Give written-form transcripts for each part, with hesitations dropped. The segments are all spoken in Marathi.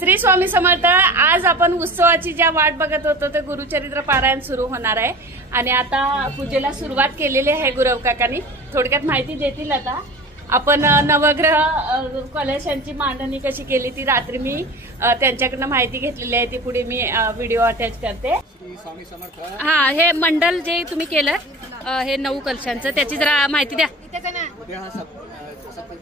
श्री स्वामी समर्थ। आज आपण उत्सवाची ज्या वाट बघत होतो ते गुरुचरित्र पारायण सुरू होणार आहे आणि आता पूजेला सुरुवात केलेली आहे गुरव काकांनी। थोडक्यात माहिती देतील आता। आपण नवग्रह कलशांची मांडणी कशी केली ती रात्री मी त्यांच्याकडनं माहिती घेतलेली आहे, ती पुढे मी व्हिडिओ अटॅच करते। हा, हे मंडल जे तुम्ही केलं हे 9 कलशांचं, त्याची जरा माहिती द्या।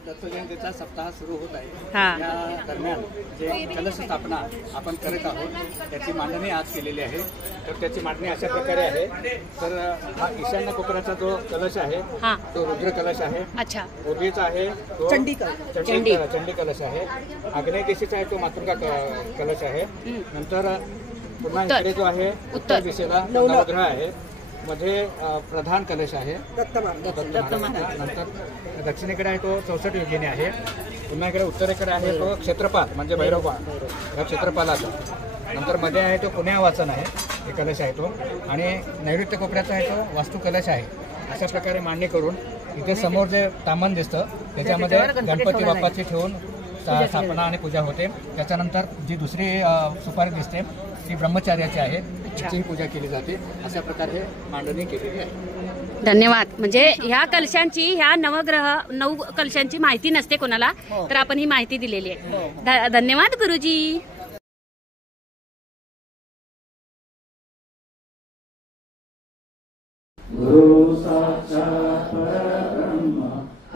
दत्त जयंतीचा सप्ताह सुरू होत आहे, या दरम्यान जे कलश स्थापना आपण करत आहोत त्याची मांडणी आज केलेली आहे। तर त्याची मांडणी अशा प्रकारे आहे। तर हा ईशान्य कोपऱ्याचा जो कलश आहे तो रुद्र कलश आहे। अच्छा, पूर्वीचा आहे तो चंडी कलश आहे। आग्नेय दिशेचा आहे तो मातृका कलश आहे। नंतर पुन्हा इकडे जो आहे उत्तर दिशेला नवग्रह आहे, मध्ये प्रधान कलश आहे नंतर दक्षिणेकडे आहे तो 64 योगिनी आहे। पुन्हा इकडे उत्तरेकडे आहे तो क्षेत्रपाल म्हणजे भैरवपा या क्षेत्रपालाचा। नंतर मध्ये आहे तो पुण्यावाचन आहे, हे कलश आहे तो, आणि नैऋत्य कोपऱ्याचा आहे तो वास्तू कलश आहे। अशा प्रकारे मांडणी करून इथे समोर जे तामन दिसतं त्याच्यामध्ये गणपती बाप्पाची ठेवून स्थापना आणि पूजा होते। त्याच्यानंतर जी दुसरी सुपारी दिसते ती ब्रह्मचार्याची आहे, तिची पूजा केली जाते। अशा प्रकारे मांडणी केलेली आहे। धन्यवाद। म्हणजे ह्या कलशांची, ह्या 9 कलशांची माहिती नसते कोणाला, तर आपण ही माहिती दिलेली आहे। धन्यवाद गुरुजी। गुरु साक्षात परब्रह्म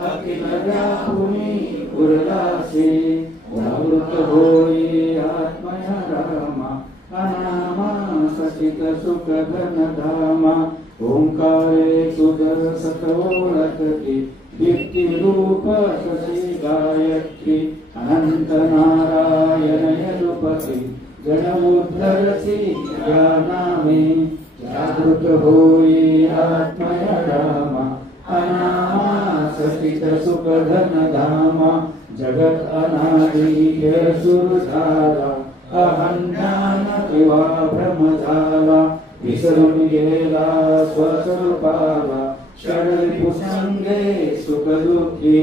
अखिल व्यापुनी गुरुदासी जागृत होई आत्मया रामा अनामा सचित सुख घन धामा ओंकारे सुदर सतोरकती दीप्ति रूप शशि गायत्री अनंत नारायण यदुपति जनमुद्धरसि ज्ञानामे जागृत होई आत्मया रामा अनामा सचित सुख धन धामा जगत अनादि सुर झाला अहंज्ञान किंवा भ्रम झाला विसरून गेला स्वस्वरूपाला षड्रिपुसंगे सुख दुःखी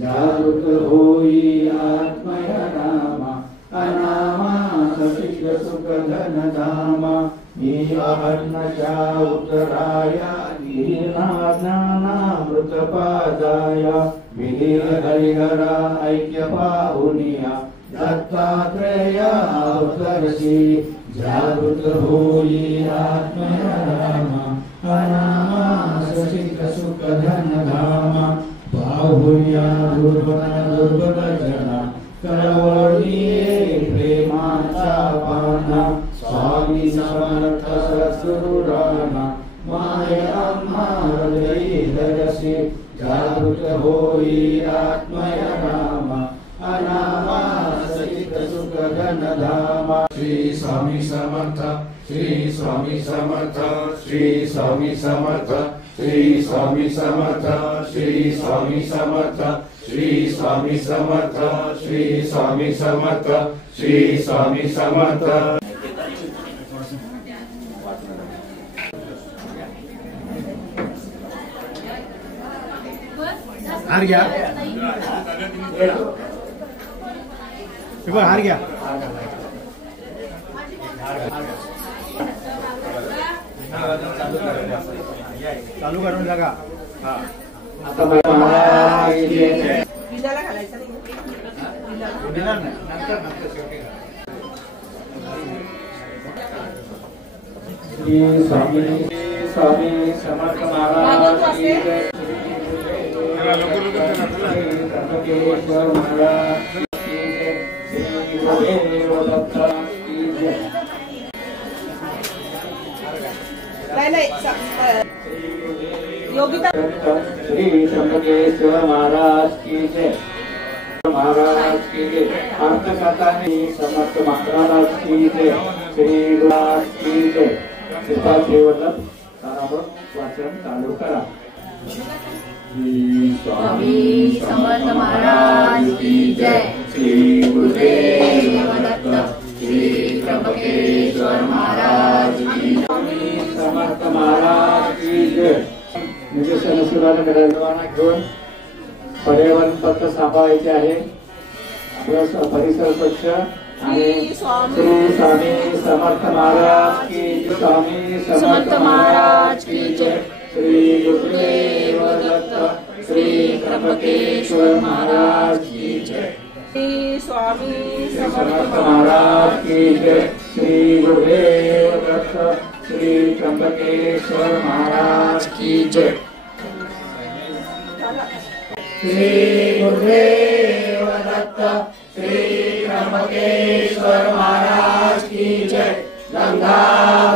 जागृत होई आत्मया रामा अनामा सचित सुख धन धामा मी अहन्नच्या उत्तराया ज्ञानामृत पादाया विलीन हरिहरा ऐक्य पाहुनिया दत्तात्रेया अवतरसी जागृत होई आत्मया रामा अनामा सचित सुख धन धामा पाहुनिया दुर्बल जना कळवळीये प्रेमाचा पाना स्वामी समर्थ सद्गुरुराना माय आम्हा हृदयी धरसी जागृत होई आत्मया रामा अनामा सचित सुख धन धामा। श्री स्वामी समर्थ, श्री स्वामी समर्थ, श्री स्वामी समर्थ, श्री स्वामी समर्थ, श्री स्वामी समर्थ, श्री स्वामी समर्थ, श्री स्वामी समर्थ, श्री स्वामी समर्थ। हार गया, हार गया। चालू करून लगा। श्री स्वामी समर्थ महाराज की जय। श्री शंभकेश्वर महाराज की जय, महाराज की जय। अर्धकथा समर्थ महाराज की जय, श्री गुरुराज की जय। कृपा श्रीवल्लभ वाचन चालू करा। श्री स्वामी समर्थ महाराज की जय, श्री गुरुदेव दत्त, श्री त्र्यंबकेश्वर महाराज की जय, स्वामी समर्थ महाराज की जय। निदर्शन सुरुवात करायला घेऊन पर्यावरण पत्र सांभाळायचे आहे। आपला परिसर स्वच्छ श्री स्वामी समर्थ महाराज की जय। स्वामी समर्थ महाराज की जय। श्री गुरुदेव दत्त श्री त्र्यंबकेश्वर महाराज की जय। श्री स्वामी समर्थ महाराज की जय। श्री गुरुदेव दत्त श्री त्र्यंबकेश्वर महाराज की जय। श्री गुरुदेव दत्त श्री त्र्यंबकेश्वर महाराज की जय। गंगा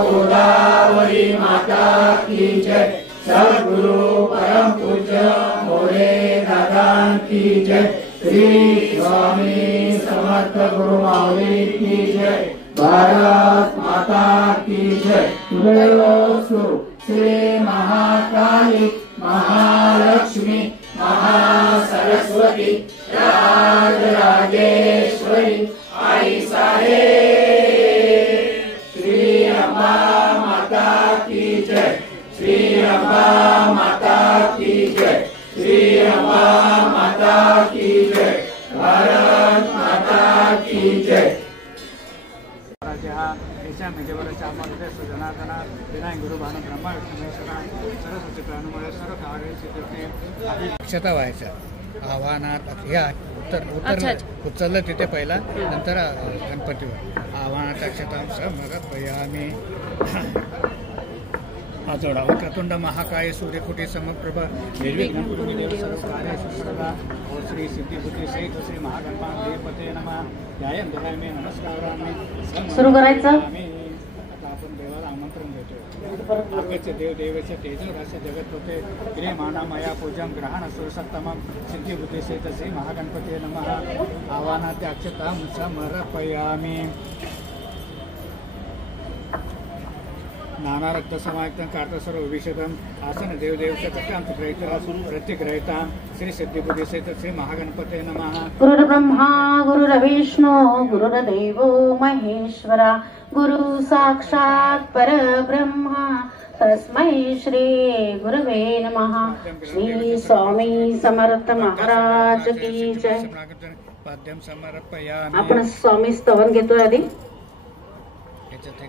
गोदावरी माता की जय। सद्गुरु परम पूज्य मोरे दादा की जय। श्री स्वामी समर्थ गुरु माऊली की जय। भारत माता की जय। श्री महाकाली महालक्ष्मी महासरस्वती राजराजेश्वरी आई साहेब श्री अम्बा माता की जय। श्री अम्बा माता की जय। श्री अम्बा माता की जय। भारत माता की जय। ऐसा मेजेवरच्या आम्हाला सुजनातना विनायक गुरु भानु ब्रह्मा विष्णू सरस्वती प्राणुमुळे सर्व कार्य सिद्धते आधी अक्षता व्हायच्या आव्हानात ह्या उचललं तिथे पहिला नंतर गणपतीवर आव्हानात अक्षता मग पयामी आजोडा वक्रतुंड महाकाय सूर्यकोटी समप्रभ निर्विघ्नं कुरु मे देव सर्व कार्येषु सर्वदा और श्री सिद्धिबुद्धि सहित श्री महागणपते नमः ध्यायं ध्यायामि नमस्कारामि सुरू करायचं। आता आपण देवाला आमंत्रण देतो। आगच्छ देव देवस्य तेजोरास्य जगत्पते क्रियमाणामया पूजं ग्रहण सुरसत्तमं सिद्धिबुद्धि सहित श्री महागणपते नमः आवाहनात् अक्षतां समर्पयामि। नाना रक्त समायुक्तं कार्तसर्व विशदं आसन देवदेवस्य तथांत ग्रहिता प्रतिग्रहिता श्री सिद्धिबुद्धि सहित श्री महागणपते नमः। गुरुर्ब्रह्मा गुरुर्विष्णु गुरुर्देवो महेश्वरा गुरु साक्षात् परब्रह्मा तस्मै श्री गुरवे नमः। श्री स्वामी समर्थ महाराज की जय। पाद्यं समर्पयामि। आपण स्वामी स्तवन घेतोय आधी।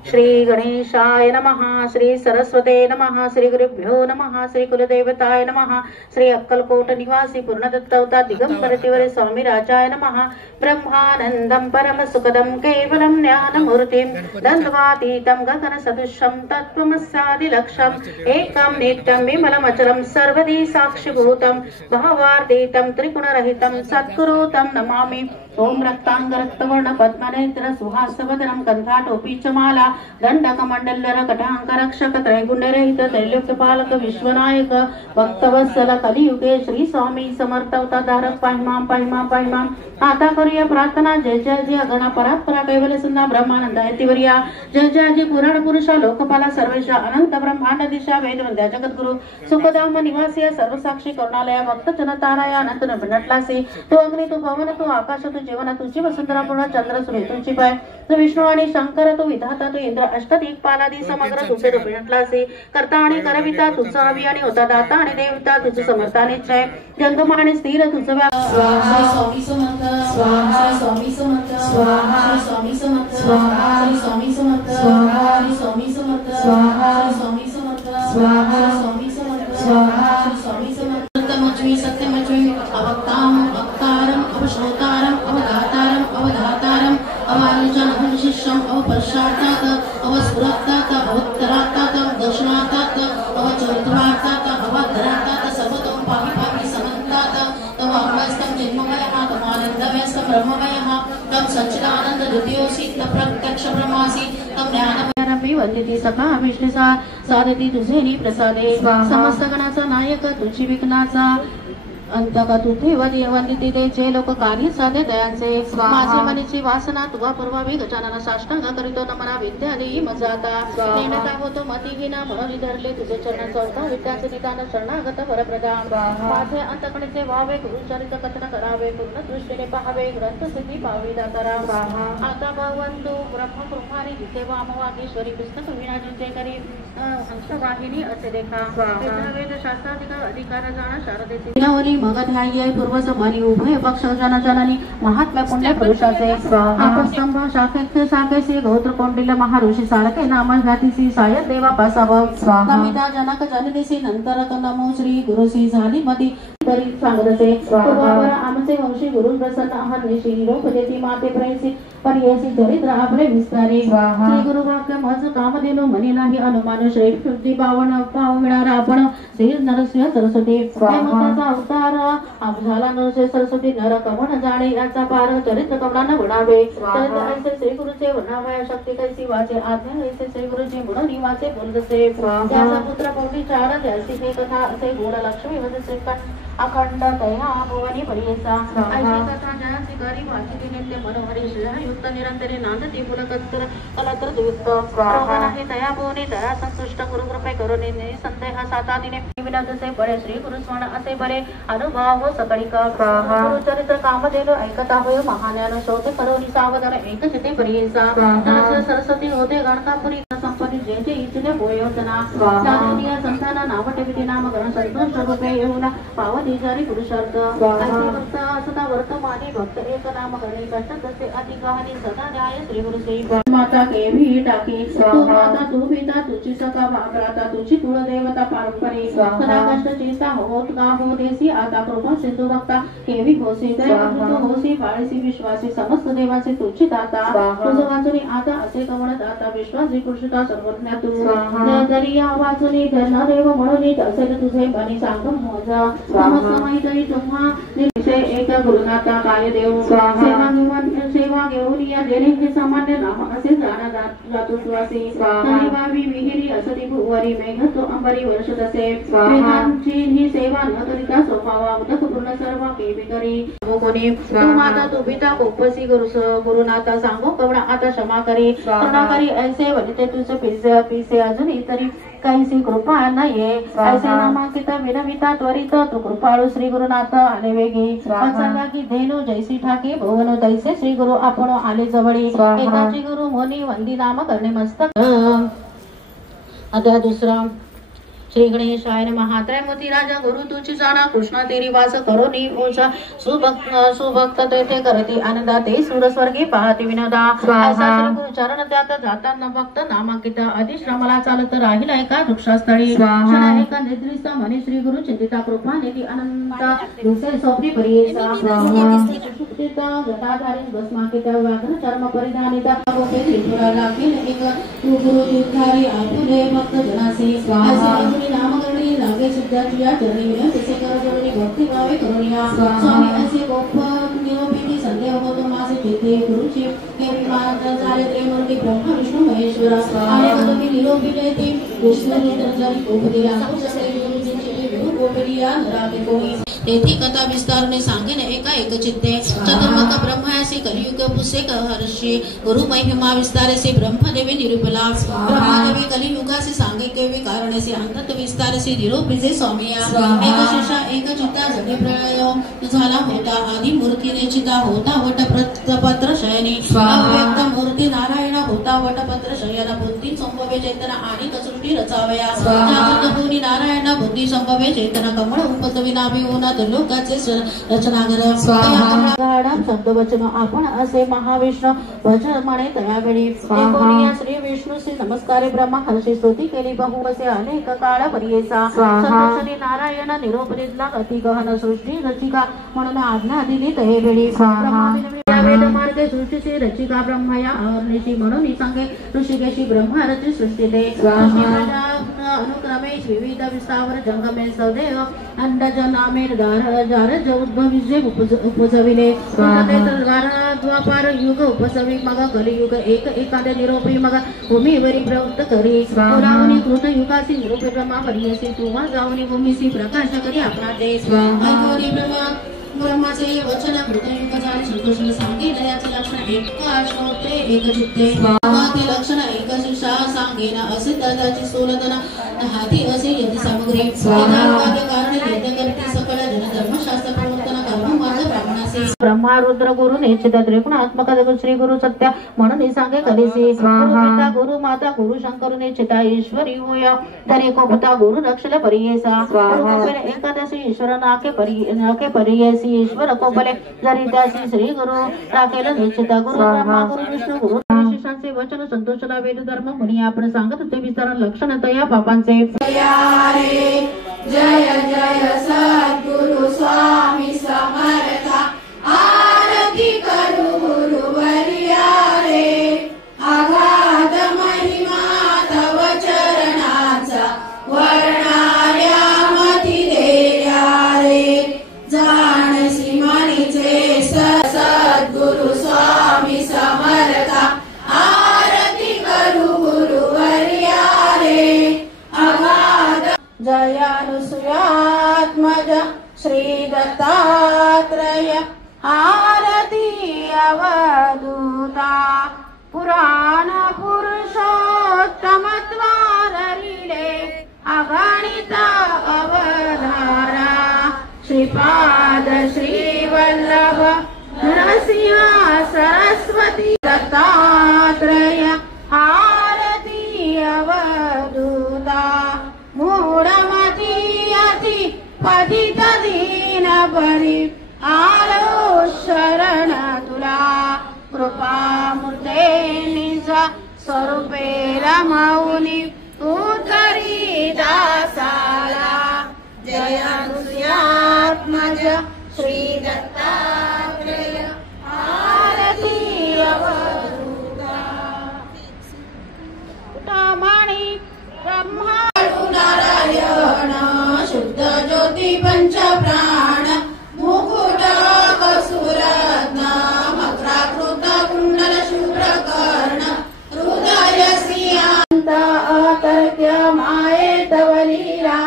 श्री गणेशाय नमः। श्री सरस्वते नमः। श्री गुरुभ्यो नमः। श्री कुलदेवताय नमः। श्री अक्कलकोट निवासी पूर्णदत्तवता दिगंबर तिवरे स्वामी राजाय नमः। ब्रह्मानंदं परम सुखदं केवलं ज्ञानमूर्तिं द्वन्द्वातीतं गगन सदृशं तत्त्वमस्यादिलक्ष्यम् एकं नित्यं विमलमचलं सर्वदी साक्षिभूतं भावार्थितं त्रिगुणरहितं सद्गुरुं नमामि। ओम रक्तांग रक्तवर्ण पद्मनेत्र सुहासवदनं कंठाटोपी च माला दंडकमंडलधर कटांक रक्षक त्रैगुण्यरहित त्रैलोक्यपालक विश्वनायक भक्तवत्सल कलियुगे श्री स्वामी समर्थ अवतारधारक पाहिमाम पाहिमाम पाहिमाम। आता करूया प्रार्थना। जय जय जी अगणा परात्परा कैवल्य सुंदर ब्रह्मानंद यतिवर्या जय जय जी पुराण पुरुषा लोकपाला सर्वेशा अनंत ब्रह्मांड दिशा वेदवंद्या जगद्गुरु सुखधाम निवासी सर्वसाक्षी करुणालया भक्त जनताराया अनंत नटलासी तू अग्नि तू पवन तू आकाश तू जीवन तुझी वसुंधरा पूर्ण चंद्र सूर्य तुझी पाय तू विष्णू आणि शंकर तू विधाता तू इंद्र अष्टदिक पालादी समग्र तुझे रूप नटलासी करता आणि करविता तुझा हवी आणि होता दाता आणि देवता तुझं समर्थाने जय जंगम आणि स्थिर तुझं स्वाहा स्वामी समर्थ स्वाहा स्वामी समर्थ स्वाहा स्वामी समर्थ स्वाहा स्वामी समर्थ स्वाहा स्वामी समर्थ स्वाहा स्वामी समर्थ स्वाहा स्वामी समर्थ स्वाहा स्वामी समर्थ सत्यमज्मी सत्यमज्मी अवक्ताम अवक्तारम अवश्रोतारम अवधातारम अवधातारम अवानुजन शिष्यम अवपश्चातात अवस्फुरतात अवोत्तरातात दक्षिणातात अवचरित्रातात अवधरातात सर्वतों पाहि पाहि समन्तात तम अवस्तम जन्ममयः तमानन्दमयस्तम ब्रह्ममयः तम सच्चिदानंद द्वितीयोऽसि तम प्रत्यक्ष ब्रह्मासि तम ज्ञानमयरपि वंदिति सखा विष्णुसा साधती तुझे प्रसादे समस्त गणाचा नायक तुझी विघ्नाचा अंतका तू वंदिती तेचे लोक कार्य साधे दयांचे माझे मनीची वासना तुवा पूर्वावी गजानन साष्टांग करीतो नमना विद्या देई मजाता नेमका होतो मतिहीना म्हणून धरले तुझे चरण चौथा विद्याचे निदान शरणागत वरप्रदान माझे अंतकणेचे व्हावे गुरुचरित कथन करावे पूर्ण दृष्टीने पहावे ग्रंथ सिद्धी पावे दातारा आता भगवंतु ब्रह्म कुमारी जिथे वामवागेश्वरी पुस्तक विनाजिंचे करी हंसवाहिनी असे देखा वेद शास्त्राधिकार अधिकार जाणा शारदेचे मग ध्याय पूर्वज मनी उभय पक्ष जनजननी महात्म्य पुण्य पुरुषाचे आपस्तंभ शाखेचे शाखेचे गोत्र कोंडिल महाऋषी सारखे नाम घातीसी साय देवा पासाव नमिता जनक जनदेशी नंतर नमो श्री गुरुसी झाली मती तरी सांगतसे पूर्वावर आमचे वंशी गुरु प्रसन्न हरनिशी निरोप देती माते प्रेसी पर्यसी चरित्र आपले विस्तारे श्री गुरु वाक्य मज कामधेनु मनी नाही अनुमान श्री शुद्धी पावन पाव मिळाला आपण श्री नरसिंह सरस्वती हेमंताचा अवतार झाला नरसिंह सरस्वती नर कमन जाणे याचा पार चरित्र कमलांना वडावे चरित्र ऐसे श्री गुरुचे वर्णावया शक्ती कैसी वाचे आज्ञा ऐसे श्री गुरुचे गुण निवाचे बोलतसे त्याचा पुत्र कोटी चार त्याची हे कथा असे गुण लक्ष्मी वद श्रीकांत अखंड तया भुवनी परियेसा ऐसी कथा जयासी करी वाचिती नित्य मनोहरी श्रेयुक्त निरंतरी नांदती पुलकत्र कलत्र द्वित्त रोहन आहे तया भुवनी दया संतुष्ट गुरु कृपे करुणी संदेह साता दिने विनोदसे बरे श्री गुरु स्मरण असे बरे अनुभव हो सकळी का गुरु चरित्र कामधेनु ऐकता होय महाज्ञान शोध करुणी सावधान एक चिते परियेसा सरस्वती होते गणकापुरी संपत्ती जे जे इच्छिते बोयोतना जानुनिया संतान नावटे विधी नाम गण संतोष रूपे येऊन पावती जारी पुरुषार्थ ऐसे भक्त असता वर्तमानी भक्त एक नाम गणे कष्ट तसे अति कहाणी सदा न्याय श्री गुरु श्री माता केवी टाकी तू माता तू पिता तुझी सखा भ्राता तुझी कुलदेवता पारंपरिक सदा कष्ट चिंता होत का हो देसी आता कृपा सिंधू भक्ता केवी होसी दयावृत होसी पाळसी विश्वासी समस्त देवाचे तुझी दाता तुझ वाचुनी आता असे कवण दाता विश्वासी कृष्णता सर्वज्ञ तू दरिया वाचुनी धर्म देव म्हणून असेल तुझे बनी सांग मोजा समस्त माहिती तुम्हा निश्चय एक गुरुनाथा कार्य देव सेवा घेऊन या देणे सामान्य नाम असे जाणा जातो सुवासी बावी विहिरी असती भुवरी मेघ तो अंबरी वर्ष तसे वेदांची ही सेवा न करिता स्वभावा उदक पूर्ण सर्व केवी करी कोणी तू माता तू पिता कोपसी गुरुनाथा सांगो कवणा आता क्षमा करी करुणा करी ऐसे वनिते तुझ पिसे अजून इतरी कैसी कृपा नाहीये ऐसे नामांकित विनविता त्वरित तू कृपाळू श्री गुरुनाथ आले वेगी वाचला की धेनु जैसी ठाके भुवन तैसे श्री गुरु आपण आले जवळी एकाची गुरु मोनी वंदी नाम करणे मस्तक अध्याय दुसरा श्री गणेशाय नमः त्रयमूर्ती राजा गुरु तुझी जाणा कृष्णा तेरी वास करो नी पूजा सुभक्त तेथे करती आनंदा ते सुर स्वर्गी पाहती विनोदा ऐसा श्री गुरु चरण त्यात जाता न भक्त नामांकित अधिश्रमला चालत राहिला एका वृक्षास्थळी एका निद्रिस्त मनी श्री गुरु चिंतिता कृपा निधी अनंत दिसे सोपी परियेसा जटाधारी भस्माकित व्याघ्र चर्म परिधानिता गोपे त्रिपुरा लागेल एक गुरु युद्धारी आपुले भक्त जनासी ऐसे नामकरणी लागे सिद्धाची या चरणी विनय तसे कर जोडणी भक्ती भावे करुणिया स्वामी ऐसे गोप निरोपिती संदेह होतो मासे चित्ते गुरुची केवी मार्गाचार्य त्रयमूर्ती ब्रह्मा विष्णू महेश्वर आले तुम्ही निरोपिले ती विष्णू निरंजन गोप दिला सौशस्ते गुरुजींची विभू गोपरिया नराके कोणी तेथी कथा विस्तारने सांगेन एका एक चित्ते चतुर्मुख ब्रह्मासी कलियुग पुसे हर्षी गुरु महिमा विस्तारसे ब्रह्मदेवी निरूपला ब्रह्मदेवी कलियुगासी सांगे केवी कारणासी अंतत विस्तारसे निरूपिजे स्वामिया एक शेषा एक चित्ता जडे प्रलय झाला होता आदि मूर्तीने चिता होता वटपत्र शयनी अव्यक्त मूर्ती नारायण होता वटपत्र शयन बुद्धी संभवे चैतन्य आणि कसृष्टी रचावया जागृत भूनी नारायण बुद्धी संभवे चैतन्य कमळ उपतविना विहोना लोकाचे रचनागर शब्द वचन आपण असे महाविष्णू वचन म्हणे तयावेळी श्री विष्णू श्री नमस्कारे ब्रह्मा हर्षी स्तुती केली बहुवसे अनेक काळ परियेसा संतोषणी नारायण निरोप दिला अति गहन सृष्टी रचिका म्हणून आज्ञा दिली तयावेळी वेद मार्गे सृष्टीची रचिका ब्रह्मया अनिशी म्हणून सांगे ऋषिकेशी ब्रह्मा रची सृष्टी दे अनुक्रमे विविध विस्तावर जंगमे सदैव अंडज नामे जार उद्भविजे उपजविले द्वापार युग उपसवी मग कलियुग एक एखाद्या निरोपी मग भूमीवरी प्रवृत्त करी पुरावणी कृत युगासी निरोपी ब्रह्मा परियसी तुवा जावनी भूमीसी प्रकाश करी आपला देश ब्रह्माचे वचन कृतयुग झाले संतोषने सांगे दयाचे लक्षण एक श्रोते एक चित्ते ते लक्षण एक शिक्षा सांगेन असे त्याची सोलदन हाती असे यदि सामग्री कारण यज्ञ करते सकळ जन धर्मशास्त्र प्रवर्तन कर्म मार्ग ब्राह्मणासे ब्रह्मा रुद्र गुरु निश्चित त्रिगुणात्मक श्री गुरु सत्य म्हणून सांगे कधीसी पिता गुरु माता गुरु शंकर निश्चिता ईश्वरी होय तरी कोपता गुरु रक्षल परियेसा एकादशी ईश्वर नाके परियेसी ईश्वर कोपले जरी त्यासी श्री गुरु राखेल निश्चिता गुरु ब्रह्मा गुरु विष्णू गुरु शिष्यांचे वचन संतोषला वेद धर्म मुनी आपण सांगत होते विचारण लक्षण तया पापांचे जय जय सद्गुरु स्वामी समर्था आरती करू गुरुवर्या रे आघात महिमा तव चरणाचा वर्णार्या मती देया रे जाणसी मनीचे सद्गुरु स्वामी समर्था आरती करू गुरुवर्या रे आघात जयानुसुयात्मज श्री दत्तात्रय आरती अवधूता पुराण पुरुषोत्तमत्वारिले अगणित अवधारा श्रीपाद श्रीवल्लभ नरसिंह सरस्वती दत्तात्रय आरती अवधूता मूढमती अति पतित दीन परी आलो शरण तुला कृपा मूर्ते निज स्वरूपे रमौनी उतरी दासाला जयानुसुयात्मज श्री दत्तात्रय आरती अवधूता उठामणी ब्रह्मा नारायण शुद्ध ज्योती पंच प्राण मुकुट कसूरत्न मकराकृत कुंडल शुभ्र कर्ण हृदय सिंहांत अतर्क्य माये तव लीला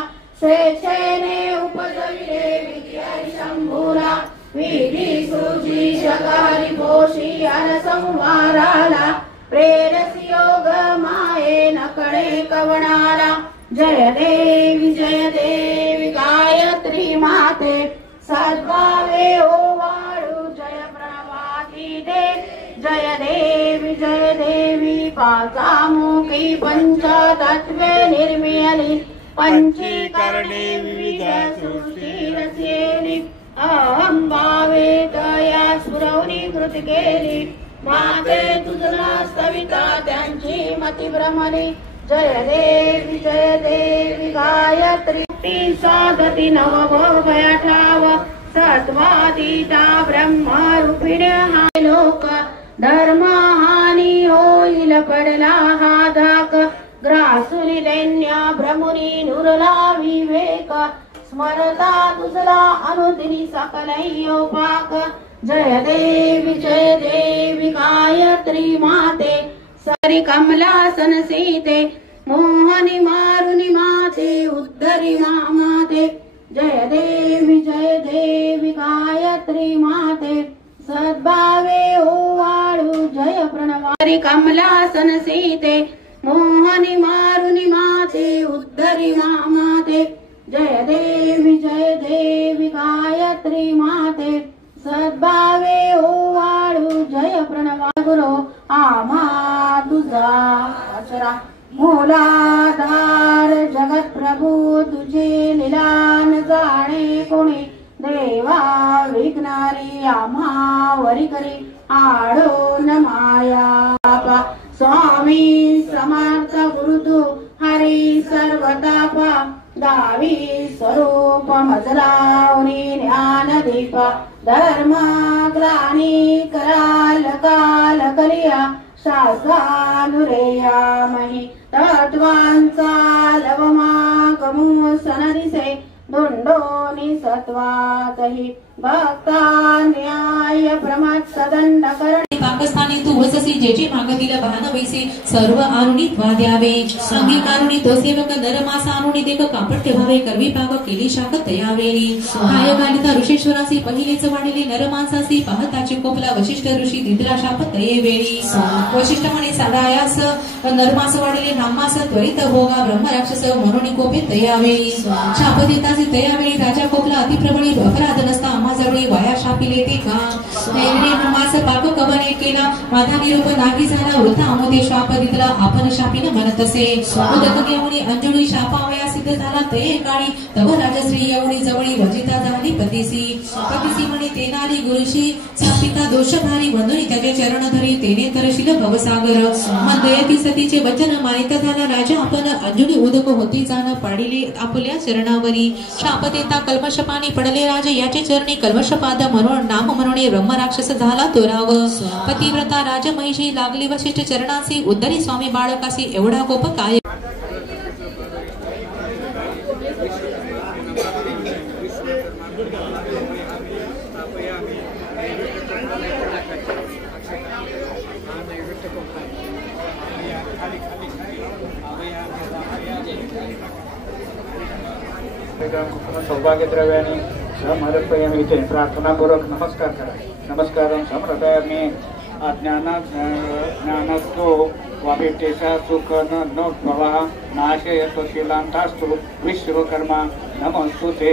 स्वेच्छेने उपजविले विद्यारी शंभूला विधी सृजी शकारी पोषी अनसंहाराला प्रेरसी योग माये नकळे कवणाला जय देवी गायत्री माते सद्भावे ओवाळू जय प्रभाती दे जय देवी पाचामुखी पंचतत्वे निर्मियली पंचीकरणे विविध सृष्टी रचेली अहं भावे दया स्फुरवणी कृती केली माते तुझला स्तविता त्यांची मती भ्रमली जय देवी गायत्री साधती नवभोगया ठाव सत्वादिता ब्रह्मरूपिण्य हा लोक धर्म हानी होईल पडला हा धाक ग्रासुनी दैन्य भ्रमुनी नुरला विवेक स्मरता तुझला अनुदिनी सकलयोपाक जय देवी गायत्री माते सरी कमलासन सीते मोहनी मारुनी माते उद्धरी माते जय देवी गायत्री माते सद्भावे ओवाळू जय प्रणवारी कमलासन सीते मोहनी मारुनी माते उद्धरी माते जय देवी गायत्री माते सद्भावे ओवाळू जय प्रणवा गुरु आम्हा तुझा आचरा मूलाधार जगत प्रभू तुझे लीलान जाणे कोणी देवा विघ्नारी आम्हा वरी करी आडो न माया स्वामी समर्थ गुरु तू हरी सर्वतापा दावी स्वरूप मजलावनी ज्ञान दीपा धर्म ग्लानी कराल काल कलिया शास्त्रानुरेया मही तत्वांचा लवमा कमू सनदिसे दोंडोनी सत्वातही भक्ता न्याय प्रमत्सदंड करणे पाकस्थानी तू वससी जे जे मागतील भान वैसे सर्व आरुणी द्यावे अंगीकारुणी तो सेवक नरमास आरुणी देख कापट्य भावे करवी पाक केली शाक तयावेली काय घालिता ऋषेश्वरासी पहिलेच वाढले नरमांसासी पाहताचे कोपला वशिष्ठ ऋषी दिदरा शाप तये वेळी वशिष्ठ म्हणे साडायास नरमास वाढले नामास त्वरित भोगा ब्रह्म राक्षस म्हणून कोपे तयावेळी शाप देताचे तयावेळी राजा कोपला अतिप्रबळी अपराध नसता आम्हाजवळी वाया शापिले ते का नैरणे ब्रह्मास पाक कवने केला माझा निरूप नाही झाला वृथा अमोदे शाप दिला आपण शापिन म्हणत असे उदक घेऊनी अंजळी शापावया सिद्ध झाला ते काळी तव राजश्री एवढी जवळी वजिता झाली पतिसी म्हणे तेनाली गुरुशी शापिता दोष भारी वंदुनी त्याचे चरण धरी तेने तरशील भवसागर मंदयती सतीचे वचन मानित झाला राजा आपण अंजळी उदक होती जाण पाडिले आपल्या चरणावरी शाप देता कल्मश पाणी पडले राज याचे चरणी कल्मशपाद म्हणून नाम म्हणून ब्रह्म राक्षस झाला तोराव पतिव्रता राज महिषी लागली वशिष्ठ चरणासी उद्धरी स्वामी बाळकासी एवढा कोप काय सौभाग्य द्रव्याने समर्पयामि इथे प्रार्थनापूर्वक नमस्कार करा. नमस्कारं समर्पयामि. ज्ञानस्तो वाभिटेशा सुख न भवः नाशयतो शीलांतास्तु विश्वकर्मा नमस्तुते.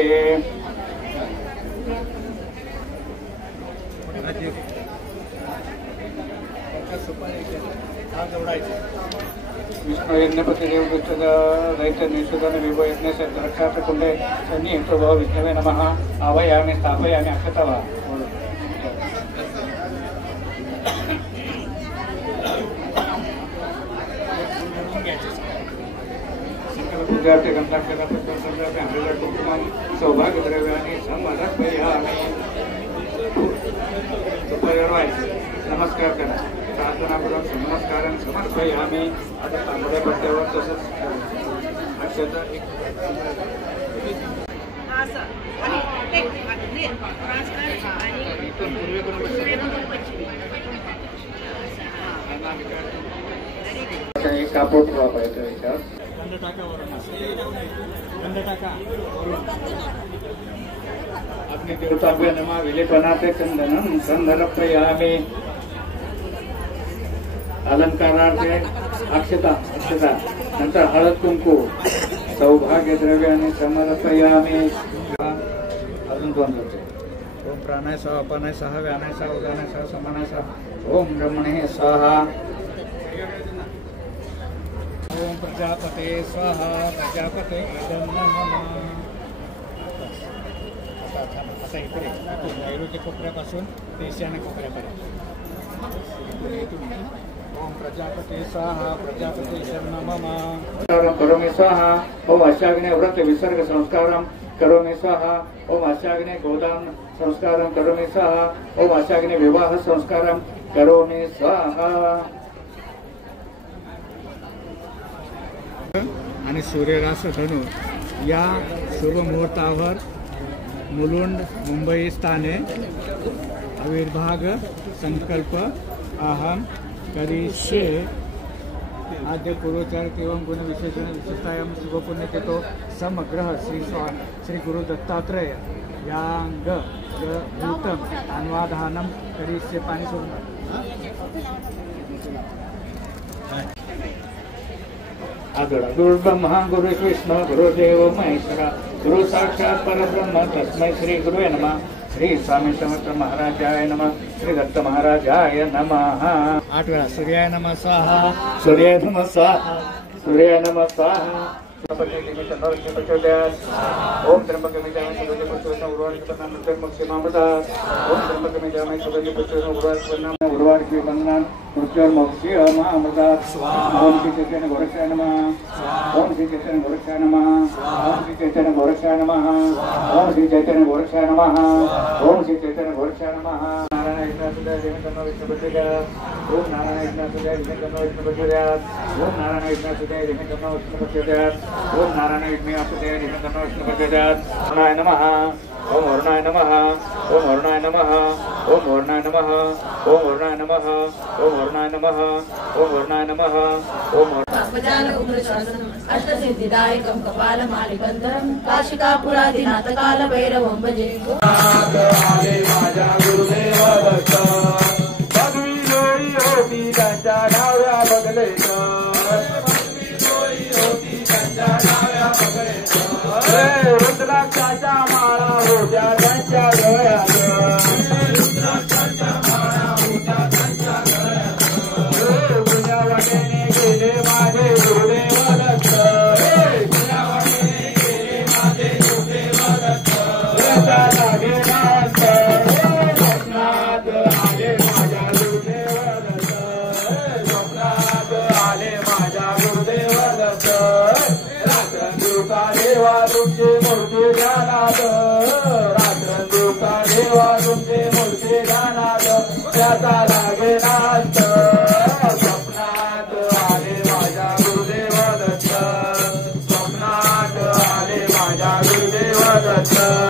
विष्णु यज्ञपति देव दैत्य निषेधन विभो यज्ञ रक्षार्थ कुंडे सन्नी प्रभव विष्णवे नमः. आवायामि स्थापयामि अक्षतवा. पूजार्थे गंधाक्षरा पुष्पांजली हरिला कुंकुमं सौभाग्य द्रव्याने समर्पयामि. नमस्कार करा. प्रार्थनापूर्वक नमस्कारं समर्पयामि. आता तांबड्या पट्ट्यावर तसंच अक्षता एक कापड वापरायचं याच्यावर गंध टाका अग्नि देवताभ्य नमः. विलेपनाते चंदनं संदर्पयामि. अलंकारार्थे अक्षता नंतर हळद कुंकू सौभाग्य द्रव्याने समर्पयामि. अजून दोन होते. ओम प्राणाय सह अपानाय सह व्यानाय सह उदानाय सह समानाय सह ओम ब्रह्मणे स्वाहा. ओम प्रजापते स्वाहा. प्रजापते आता इकडे नैऋत्य कोपऱ्यापासून ते ईशान्य कोपऱ्यापर्यंत. ओम प्रजापते स्वाहा. प्रजापते शरणं मम. करोमि स्वाहा. ओम अशाग्ने व्रत विसर्ग संस्कारं करोमि स्वाहा. ओम अशाग्ने गोदान संस्कारं करोमि स्वाहा. ओम अशाग्ने विवाह संस्कारं करोमि स्वाहा. आणि सूर्यरास धनु या शुभ मुहूर्तावर मुलुंड मुंबई स्थाने आविर्भाग संकल्प अहम करिष्ये. आद्य पूर्वचार एवं गुण विशेषण विशेषतायाम शुभपुण्य केतो समग्रह श्री गुरु दत्तात्रय यांग भूतम अन्वाधानम करिष्ये. पाणी सोडून गुरु ब्रह्मा गुरु विष्णु गुरुदेव महेश्वरा गुरु साक्षात परब्रह्म तस्मै श्री गुरुवे नमः. श्री स्वामी समर्थ महाराजाय नमः. श्री दत्त महाराजाय नमः. 8 वेळा सूर्याय नमः स्वाहा. सूर्याय नमः स्वाहा. सूर्याय नमः स्वाहा. ओम त्र्यंबकं यजामहे सुगन्धिं पुष्टिवर्धनम् उर्वारुकं मुक्षीमामृतात्. ओम त्र्यंबकं यजामहे सुगन्धिं पुष्टिवर्धनम् उर्वारुकं वन्दनात् मुक्षीमामृतात्. ओम श्री चैतन्य गोरक्षाय नमः. ओम श्री चैतन्य गोरक्षाय नमः. ओम श्री चैतन्य गोरक्षाय नमः. ओम श्री चैतन्य गोरक्षाय नमः. ओम श्री चैतन्य गोरक्षाय नमः. नारायण विष्णुदेव विष्णु विष्णुपतिदेव. ओम नारायण विष्णुदेव विष्णु विष्णुपतिदेव. ओम नारायण विष्णुदेव विष्णु विष्णुपतिदेव. ओम नारायण विष्णुदेव विष्णु विष्णुपतिदेव. वरुणाय नमः. ओम वरुणाय नमः. ओम वरुणाय नमः. ओम वरुणाय नमः ओम वरुणाय नमः ओम वरुणाय नमः ओम वरुणाय नमः ओम अष्टसिद्धिदायकं कपालमालिबन्धनं काशिकापुरादिनाथकाल भैरवं भजे आले माझ्या गुरुदेव दत्त पदवी जोडी होती त्यांच्या डाव्या रुद्राक्षाच्या माळा होत्या त्यांच्या गळ्यात जुन्या वाटेने गेले माझे गुरुदेव दत्त स्वप्नात आले माझ्या गुरुदेव दत्त स्वप्नात आले माझ्या गुरुदेव दत्त रात्रंदिवसा देवा तुमची मूर्ती ध्यानात रात्रंदिवसा देवा तुमची मूर्ती ध्यानात त्याचा